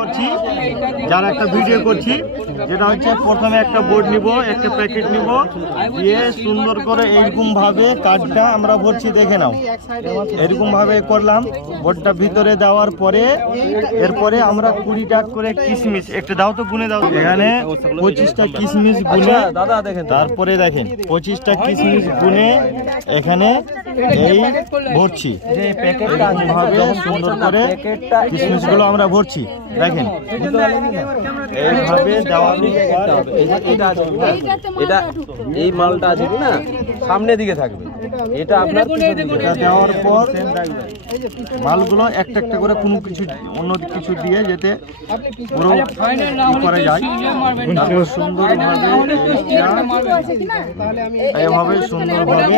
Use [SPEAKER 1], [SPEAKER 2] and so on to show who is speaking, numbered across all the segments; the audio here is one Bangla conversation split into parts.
[SPEAKER 1] করছি যারা একটা ভিডিও করছি যেটা হচ্ছে প্রথমে একটা বোর্ড নিব একটা প্যাকেট নিব দিয়ে সুন্দর করে এইরকম ভাবে কার্ডটা আমরা ভরছি দেখে নাও। এরকম ভাবে করলাম বোর্ডটা ভিতরে দেওয়ার পরে এরপরে আমরা কুড়িটা করে কিশমিশ একটা দাও তো গুনে দাও এখানে পঁচিশটা কিশমিশ গুনে
[SPEAKER 2] দাদা দেখেন।
[SPEAKER 1] তারপরে দেখেন পঁচিশটা কিশমিশ গুনে এখানে এই ভরছি। ভাবে সুন্দর করে কিশমিশগুলো আমরা ভরছি। দেখেন এইভাবে
[SPEAKER 2] এটা আছে এটা এই মালটা আছে না সামনের দিকে থাকবে। এটা আপনার
[SPEAKER 1] এটা দেওয়ার পর মালগুলো একটা একটা করে কোনো কিছু অন্য কিছু দিয়ে যেতে পুরো ই করা যায়। সুন্দরভাবে এইভাবে সুন্দরভাবে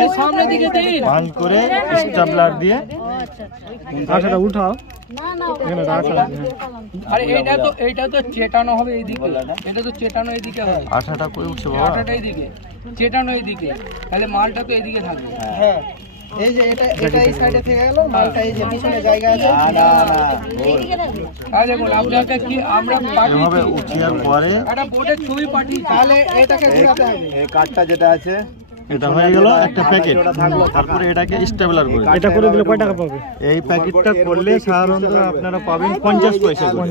[SPEAKER 1] বান করে স্টাবলার দিয়ে
[SPEAKER 3] আঠাটা উঠাও।
[SPEAKER 4] আরে এইটা তো এইটা তো চেটানো হবে এইদিকে। এটা তো চেটানো এইদিকে হবে।
[SPEAKER 1] আঠাটা করে উঠছে বাবা?
[SPEAKER 4] আটাটা এইদিকে। চেটানো এইদিকে। তাহলে মালটা তো এইদিকে থাকবে।
[SPEAKER 5] হ্যাঁ। এই যে এটা এটা এই সাইডে থেকে গেল মালটা এই যে পিছনে জায়গা আছে।
[SPEAKER 4] আর দেখুন আপনাকে কি আমরা পাঠিয়েছি?
[SPEAKER 1] উঠিয়ার পরে
[SPEAKER 4] একটা বোর্ডের ছবি পাঠিয়েছি।
[SPEAKER 5] তাহলে এটাকে ঘোরাতে হবে।
[SPEAKER 2] এই কাঠটা যেটা আছে
[SPEAKER 1] এটা হয়ে গেল একটা প্যাকেট তারপরে এটাকে স্টেবলার করে।
[SPEAKER 3] এটা করে দিলে কয় টাকা পাবে?
[SPEAKER 1] এই প্যাকেটটা করলে সাধারণত আপনারা পাবেন পঞ্চাশ পয়সা করে।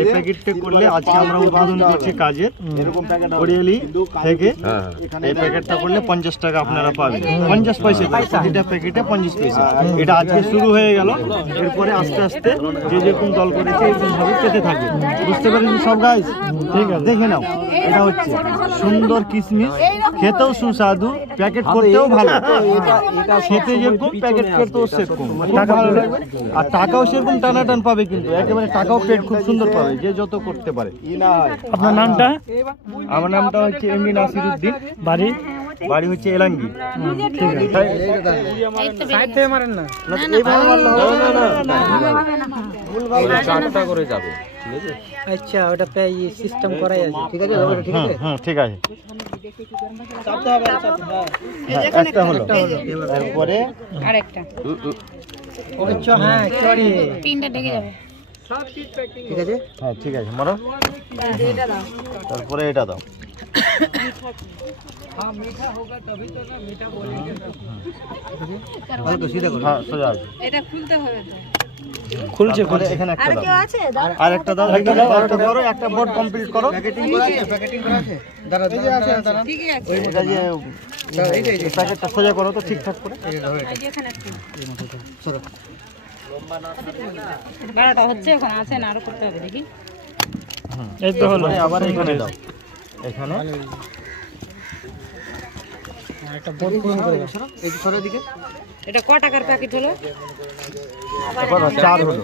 [SPEAKER 1] এই প্যাকেটটা করলে আজকে আমরা উদ্বোধন করছি কাজের করিয়েলি থেকে। এই প্যাকেটটা করলে পঞ্চাশ টাকা আপনারা পাবেন। পঞ্চাশ পয়সা প্রতিটা প্যাকেটে পঞ্চাশ পয়সা। এটা আজকে শুরু হয়ে গেল। এরপরে আস্তে আস্তে যে যেরকম দল করেছে এরকম ভাবে পেতে থাকবে। বুঝতে পেরেছি সব গাইজ ঠিক আছে। দেখে নাও এটা হচ্ছে সুন্দর কিশমিশ। খেতেও সুস্বাদু। প্যাকেট করতেও ভালো খেতে যেরকম প্যাকেট করতেও সেরকম টাকা ভালো লাগবে আর টাকাও সেরকম টানাটান পাবে কিন্তু একেবারে টাকাও পেট খুব সুন্দর পাবে যে যত করতে পারে
[SPEAKER 3] আপনার নামটা
[SPEAKER 1] আমার নামটা হচ্ছে এমনি নাসিরুদ্দিন
[SPEAKER 3] বাড়ি
[SPEAKER 1] বাড়ি হচ্ছে এলাঙ্গি
[SPEAKER 3] ঠিক আছে
[SPEAKER 5] সাইড থেকে মারেন না
[SPEAKER 1] না, এইভাবে মারলে হবে না, না, না, না।
[SPEAKER 2] চারটা করে যাবে ঠিক আছে
[SPEAKER 5] আচ্ছা ওটা পে সিস্টেম করাই আছে ঠিক আছে ওটা ঠিক
[SPEAKER 1] হুম,
[SPEAKER 5] আছে
[SPEAKER 1] হুম, ঠিক আছে
[SPEAKER 5] চাপতে হবে আর চাপতে হবে
[SPEAKER 1] হ্যাঁ, একটা হলো এরপরে
[SPEAKER 6] আরেকটা
[SPEAKER 5] আচ্ছা হ্যাঁ চড়ি
[SPEAKER 6] পিনটা ঢেকে যাবে
[SPEAKER 5] ঠিক আছে
[SPEAKER 1] হ্যাঁ ঠিক আছে মারো তারপরে এটা দাও
[SPEAKER 4] हाँ मीठा होगा तभी तो ना मीठा बोलेंगे ना
[SPEAKER 5] ভালো তো সিধা করো
[SPEAKER 1] হ্যাঁ সোজা আছে
[SPEAKER 6] এটা খুলতে হবে তো
[SPEAKER 3] খুলছে
[SPEAKER 1] তারপরে এখানে একটা দাও।
[SPEAKER 6] আছে?
[SPEAKER 1] আর একটা দাও একটা দাও একটা করো একটা বোর্ড কমপ্লিট করো।
[SPEAKER 5] প্যাকেটিং করা আছে প্যাকেটিং করা আছে। দাঁড়া এই যে আছে দাঁড়া
[SPEAKER 6] ঠিকই আছে।
[SPEAKER 1] যে
[SPEAKER 5] এই যে এই যে।
[SPEAKER 1] প্যাকেটটা সোজা করো তো ঠিকঠাক করে।
[SPEAKER 6] এখানে বারোটা হচ্ছে এখন আছে না আরও করতে হবে দেখি।
[SPEAKER 3] এই তো হলো।
[SPEAKER 1] আবার এখানে দাও। এখানে।
[SPEAKER 5] একটা বোর্ড করে এই যে সরের দিকে
[SPEAKER 6] এটা ক টাকার প্যাকেট হলো?
[SPEAKER 1] চার হলো।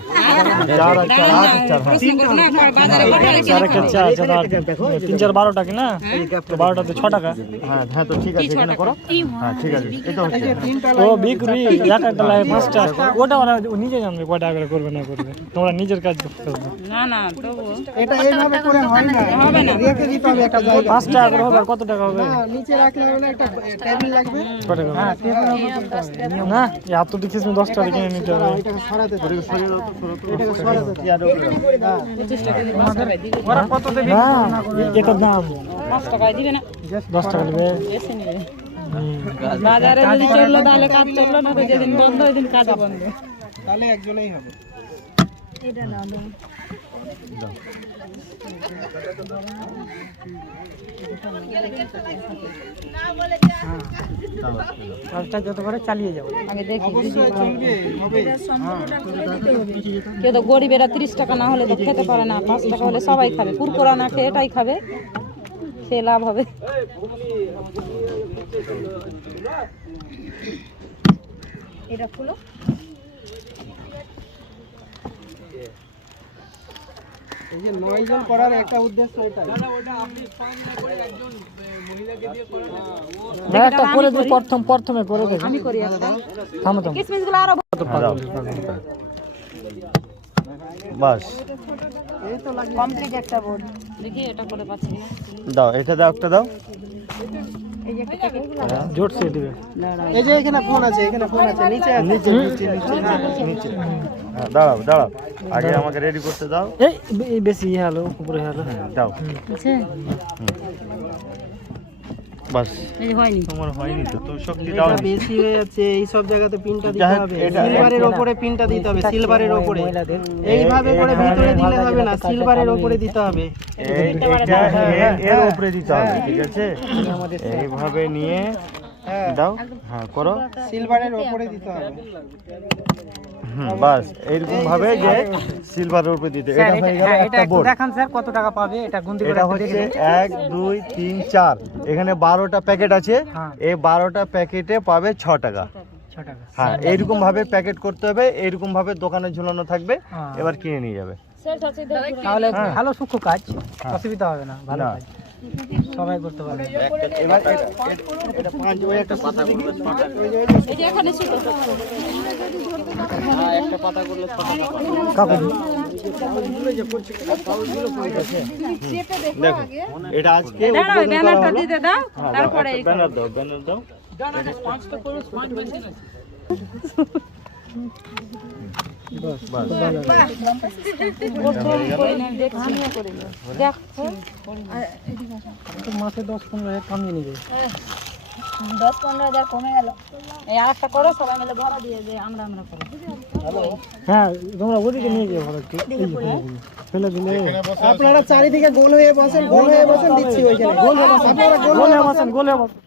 [SPEAKER 1] চার আর চার। আট চার হ্যাঁ।
[SPEAKER 6] প্রশ্ন করো না বাজারে কত হয়েছে
[SPEAKER 3] চার একটা চার চার আট তিন চার বারো টাকা না? তো বারোটাতে ছ টাকা।
[SPEAKER 1] হ্যাঁ হ্যাঁ তো ঠিক আছে এখানে করো। হ্যাঁ ঠিক আছে এটা হচ্ছে।
[SPEAKER 3] ও বিক্রি এক একটা লাগে পাঁচটা ওটা ওরা নিজে জানবে কয় টাকা করে করবে না করবে। তোমরা নিজের কাজ করতে হবে।
[SPEAKER 6] না না
[SPEAKER 5] এটা এইভাবে করে হয় না।
[SPEAKER 6] হবে না।
[SPEAKER 5] রেখে দিতে হবে একটা জায়গা
[SPEAKER 3] পাঁচ টাকা করে হবে কত টাকা হবে?
[SPEAKER 5] না, নিচে রাখলে একটা টেবিল লাগবে।
[SPEAKER 3] ক টাকা হবে?
[SPEAKER 5] হ্যাঁ হবে
[SPEAKER 3] না দেখিস দশ টাকা কিনে নিতে হবে।
[SPEAKER 5] সরাতে
[SPEAKER 3] না এটা দাম।
[SPEAKER 6] টাকায় দিবে না।
[SPEAKER 3] দশ টাকা নেবে।
[SPEAKER 6] বাজারে যদি চলল তাহলে কাজ চলল না তো যেদিন বন্ধ ওই দিন কাজ বন্ধ।
[SPEAKER 5] তাহলে একজনেই হবে। কাজটা যত করে চালিয়ে যাও
[SPEAKER 6] আগে দেখি।
[SPEAKER 5] অবশ্যই চলবে হবে।
[SPEAKER 6] কেউ তো গরিবেরা তিরিশ টাকা না হলে তো খেতে পারে না পাঁচ টাকা হলে সবাই খাবে। কুরকুরা না খেয়ে এটাই খাবে। খেয়ে লাভ হবে। এটা খুলো।
[SPEAKER 5] এই যে নয় জন করার একটা উদ্দেশ্য
[SPEAKER 3] একটা করে দিই প্রথম প্রথমে করে
[SPEAKER 6] আমি করি একটা।
[SPEAKER 3] থামো থামো।
[SPEAKER 6] কিসমিসগুলো আরও
[SPEAKER 1] বাস।
[SPEAKER 6] কমপ্লিট একটা বোর্ড। দেখি এটা করে পাচ্ছি না
[SPEAKER 1] দাও এটা দাও একটা দাও।
[SPEAKER 6] এই যে
[SPEAKER 3] জোট সে দিবে।
[SPEAKER 5] এই যে এখানে ফোন আছে এখানে ফোন আছে। নিচে আছে
[SPEAKER 1] নিচে নিচে নিচে নিচে হ্যাঁ, দাঁড়াও দাঁড়াও। আগে আমাকে রেডি করতে দাও।
[SPEAKER 3] এই বেশি ইয়ে হলো উপরে হলো।
[SPEAKER 1] দাও। বাস।
[SPEAKER 6] এই যে হয়নি।
[SPEAKER 1] তোমার হয়নি তো তুমি শক্তি দাও।
[SPEAKER 5] বেশি হয়ে যাচ্ছে এই সব জায়গাতে পিনটা দিতে হবে। সিলভারের পিনটা দিতে হবে সিলভারের ওপরে। এইভাবে করে ভিতরে দিলে হবে না সিলভারের ওপরে দিতে হবে।
[SPEAKER 1] এই এটা এর- এর উপরে দিতে হবে ঠিক আছে? এইভাবে নিয়ে দাও। হ্যাঁ করো।
[SPEAKER 5] সিলভারের ওপরে দিতে হবে।
[SPEAKER 1] হুম, বাস এইরকম ভাবে যে সিলভারের উপরে দিতে। এটা হয়ে গেল একটা বোর্ড
[SPEAKER 5] দেখান স্যার কত টাকা পাবে? এটা গুনতি
[SPEAKER 1] হচ্ছে এক দুই তিন চার। এখানে বারোটা প্যাকেট আছে। এই বারোটা প্যাকেটে পাবে ছ টাকা। হ্যাঁ এইরকম ভাবে প্যাকেট করতে হবে এইরকম ভাবে দোকানে ঝুলানো থাকবে। এবার কিনে নিয়ে যাবে।
[SPEAKER 5] তাহলে
[SPEAKER 1] হ্যাঁ।
[SPEAKER 5] ভালো সূক্ষ্ম কাজ অসুবিধা হবে না ভালো কাজ। সবাই করতে পারবে।
[SPEAKER 1] এবার এটা- পাঁচ ওই একটা পাতা করবে ছটা।
[SPEAKER 6] এই যে এখানে ছিল।
[SPEAKER 1] দেখো এটা আজকে
[SPEAKER 6] দাঁড়াও
[SPEAKER 1] উদ্বোধন করা
[SPEAKER 6] ব্যানারটা দিতে দাও
[SPEAKER 1] হ্যাঁ,
[SPEAKER 6] তারপরে
[SPEAKER 1] ব্যানার দাও ব্যানার দাও।
[SPEAKER 6] দেখ
[SPEAKER 3] মাসে দশ পনেরো হাজার কামিয়ে নিবে
[SPEAKER 6] দশ পনেরো হাজার কমে গেল এই আর একটা করো সবাই মিলে ভরা দিয়ে যে আমরা আমরা করো
[SPEAKER 3] হ্যাঁ তোমরা ওদিকে নিয়ে গিয়ে যে ফেলে দিলে।
[SPEAKER 5] আপনারা চারিদিকে গোল হয়ে বসেন। গোল হয়ে বসেন দিচ্ছি ওইখানে গোল হয়ে বসেন। গোল
[SPEAKER 3] গোলে বসেন গোলে
[SPEAKER 5] হয়ে বসেন।